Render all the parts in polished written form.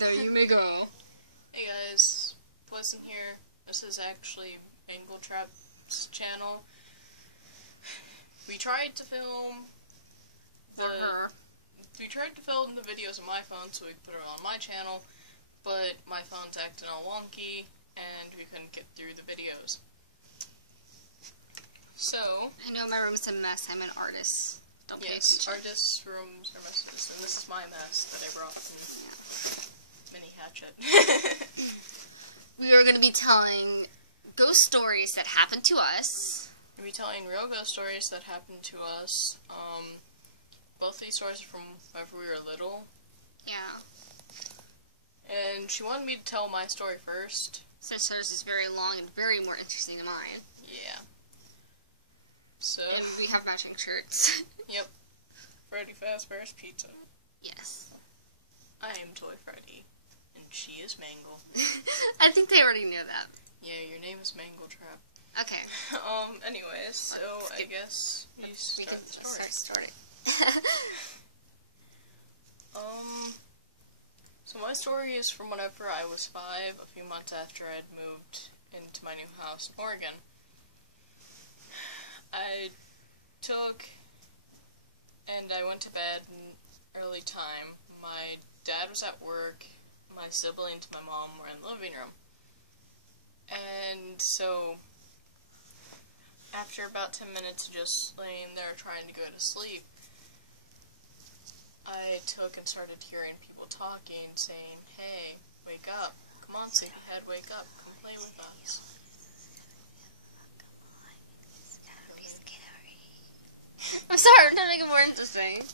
There you may go. Hey guys, Poison here. This is actually Mangle Trap's channel. We tried to film the videos on my phone so we could put it on my channel, but my phone's acting all wonky and we couldn't get through the videos. So I know my room's a mess. I'm an artist. Don't pay yes, attention. artists' rooms are messes, and this is my mess that I brought from Mini Hatchet. We are going to be telling ghost stories that happened to us. We'll be telling real ghost stories that happened to us. Both these stories are from whenever we were little. Yeah. And she wanted me to tell my story first. Since hers is very long and very more interesting than mine. Yeah. So. And we have matching shirts. Yep. Freddy Fazbear's Pizza. Yes. I am Toy Freddy. And she is Mangle. I think they already knew that. Yeah, your name is Mangle Trap. Okay. Anyways, so I guess you start the story. Start it. So my story is from whenever I was 5, a few months after I'd moved into my new house in Oregon. I took and I went to bed in early time. My dad was at work, my siblings and my mom were in the living room. And so, after about 10 minutes of just laying there trying to go to sleep, I took and started hearing people talking, saying, "Hey, wake up. Come on, sleepyhead, wake up. Come play with us." I'm sorry, I'm trying to make it more interesting.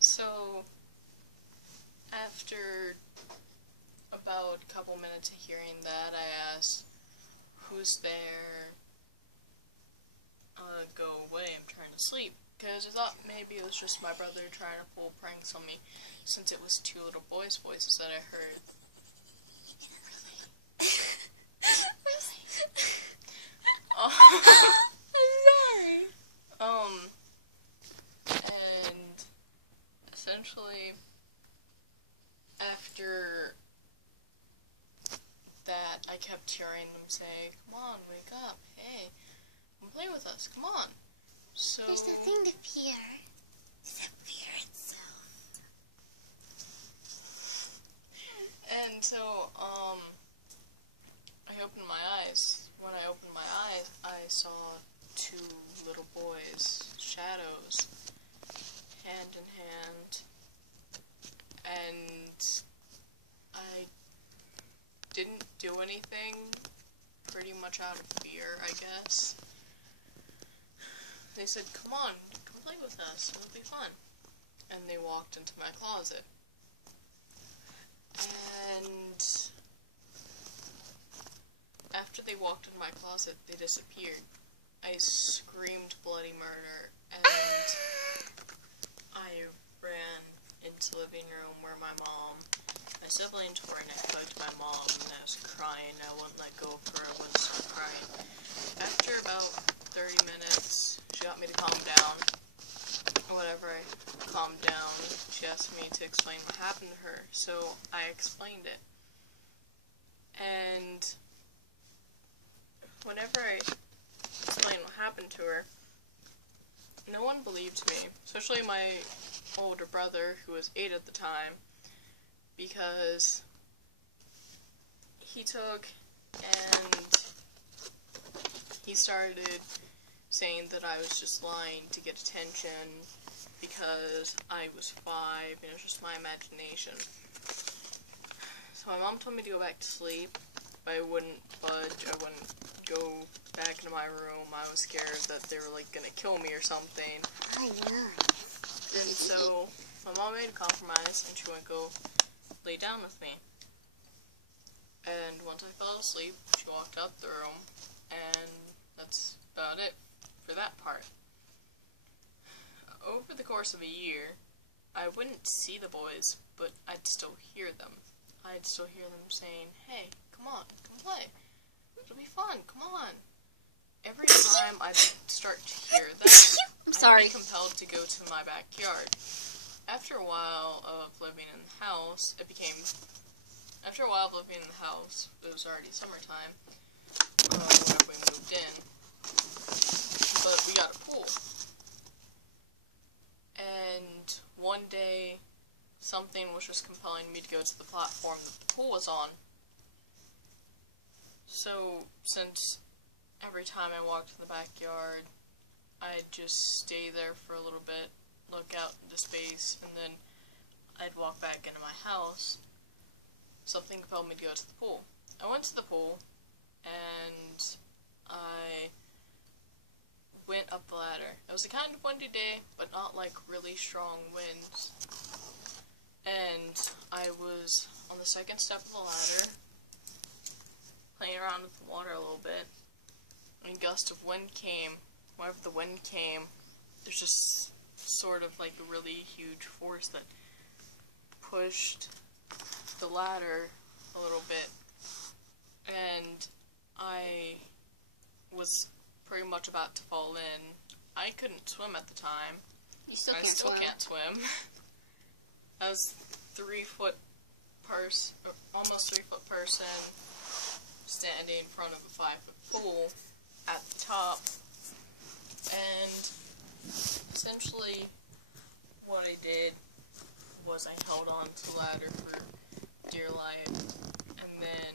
So, after about a couple minutes of hearing that, I asked, "Who's there? Go away, I'm trying to sleep." Because I thought maybe it was just my brother trying to pull pranks on me, since it was 2 little boys' voices that I heard. I'm sorry. And essentially, after that, I kept hearing them say, "Come on, wake up, hey, come play with us, come on." So there's nothing to fear. Except fear itself. And so, I opened my eyes. When I opened my eyes, I saw 2 little boys, shadows, hand in hand, and I didn't do anything, pretty much out of fear, I guess. They said, "Come on, come play with us, it'll be fun." And they walked into my closet. And after they walked into my closet, they disappeared. I screamed bloody murder, and I ran into the living room where my siblings were, and I hugged my mom, and I was crying. I wouldn't let go of her, I wouldn't stop crying. After about 30 minutes, she got me to calm down. Whenever I calmed down, she asked me to explain what happened to her, so I explained it. And whenever I explained what happened to her, no one believed me, especially my older brother, who was 8 at the time, because he took and he started saying that I was just lying to get attention because I was 5 and it was just my imagination. So my mom told me to go back to sleep, but I wouldn't budge, I wouldn't go back into my room. I was scared that they were like gonna kill me or something. I know. And so my mom made a compromise and she wouldn't go lay down with me. And once I fell asleep, she walked out the room, and that's about it for that part. Over the course of a year, I wouldn't see the boys, but I'd still hear them. I'd still hear them saying, "Hey, come on, come play. It'll be fun, come on." Every time I'd start to hear that, I'm sorry. I'd be compelled to go to my backyard. after a while of living in the house, it was already summertime, whenever we moved in, but we got a pool. And one day, something was just compelling me to go to the platform that the pool was on. So, since every time I walked in the backyard, I'd just stay there for a little bit, look out into space, and then I'd walk back into my house. Something compelled me to go to the pool. I went to the pool, and I went up the ladder. It was a kind of windy day, but not like really strong winds. And I was on the second step of the ladder, playing around with the water a little bit, and a gust of wind came. Whenever the wind came, there's just sort of like a really huge force that pushed the ladder a little bit, and I was pretty much about to fall in. I couldn't swim at the time. You still I can't still swim. can't swim. I was 3-foot person, almost 3-foot person, standing in front of a 5-foot pool at the top, and essentially what I did was I held on to the ladder for dear life, and then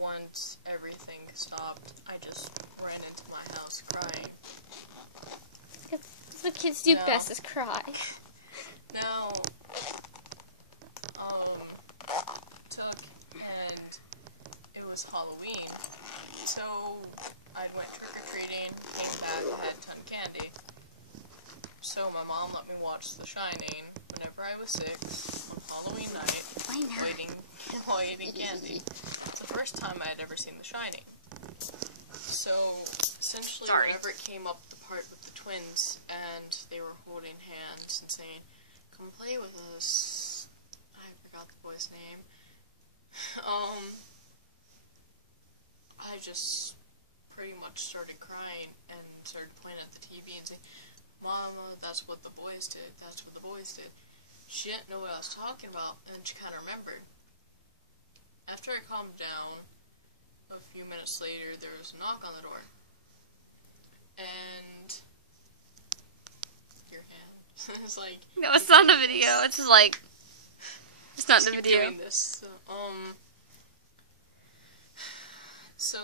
once everything stopped, I just ran into my house crying. That's what kids do best, is cry. Now, took, and it was Halloween, so I went trick-or-treating, came back, had a ton of candy. So my mom let me watch The Shining whenever I was 6 on Halloween night, Why not? while eating candy. It's the first time I had ever seen The Shining. So, essentially, whenever it came up the part with the twins, and they were holding hands and saying, "Come play with us," I forgot the boy's name, I just pretty much started crying and started pointing at the TV and saying, "Mama, that's what the boys did, that's what the boys did." She didn't know what I was talking about, and she kind of remembered. After I calmed down, a few minutes later, there was a knock on the door. And your hand. It's like... No, it's not the video. It's just like... It's not the keep video. doing this. So,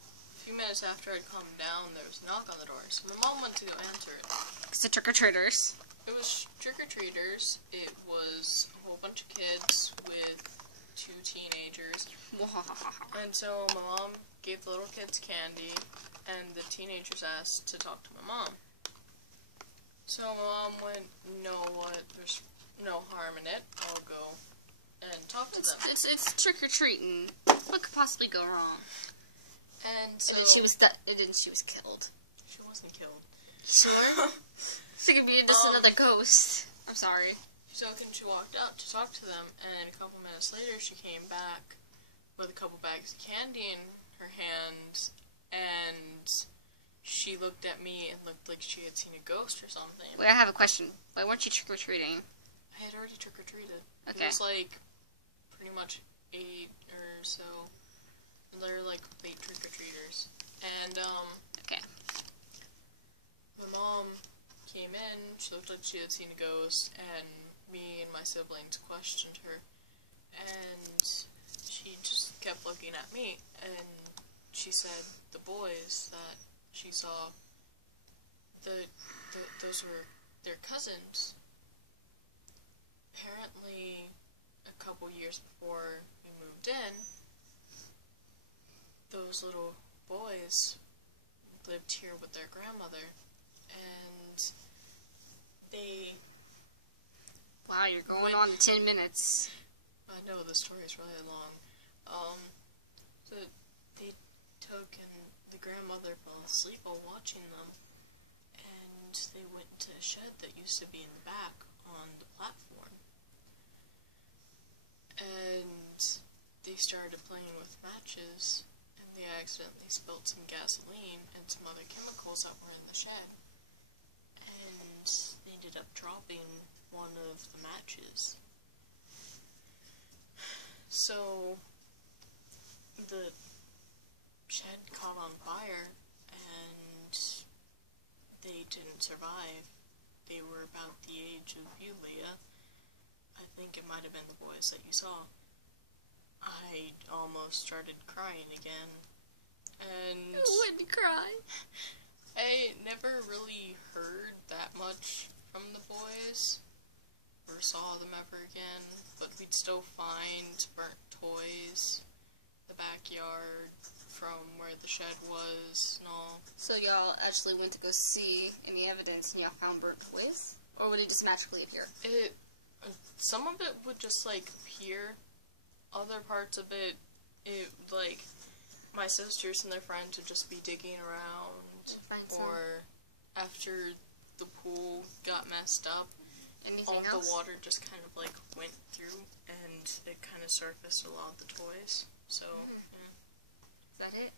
a few minutes after I'd calmed down, there was a knock on the door. So my mom went to go answer it. It's the trick-or-treaters. It was trick-or-treaters. It was a whole bunch of kids with 2 teenagers. And so my mom gave the little kids candy, and the teenagers asked to talk to my mom. So my mom went, "You know what, there's no harm in it. I'll go and talk to them." It's trick-or-treating. What could possibly go wrong? And so... She was killed. She wasn't killed. Sure? She could be just another ghost. I'm sorry. So she walked out to talk to them, and a couple minutes later she came back with a couple bags of candy in her hand, and she looked at me and looked like she had seen a ghost or something. Wait, I have a question. Why weren't you trick-or-treating? I had already trick-or-treated. Okay. It was like pretty much 8 or so. And they're like late trick-or-treaters. And Okay. my mom came in, she looked like she had seen a ghost, and me and my siblings questioned her, and she just kept looking at me, and she said the boys that she saw, those were their cousins. Apparently, a couple years before we moved in, those little boys lived here with their grandmother, and they... Wow, you're going on to 10 minutes. I know, the story is really long. So they took, and the grandmother fell asleep while watching them, and they went to a shed that used to be in the back on the platform. And they started playing with matches, and they accidentally spilled some gasoline and some other chemicals that were in the shed. And they ended up dropping one of the matches. So, the shed caught on fire, and they didn't survive. They were about the age of you, Leah. I think it might have been the boys that you saw. I almost started crying again, and You wouldn't cry. I never really heard that much from the boys, or saw them ever again, but we'd still find burnt toys, the backyard from where the shed was, and all. So y'all actually went to go see any evidence and y'all found burnt toys? Or would it just magically appear? Some of it would just, like, appear. Other parts of it, like, my sisters and their friends would just be digging around. Or after the pool got messed up, Anything all else? the water just kind of, like, went through, and it kind of surfaced a lot of the toys. So, yeah. Is that it?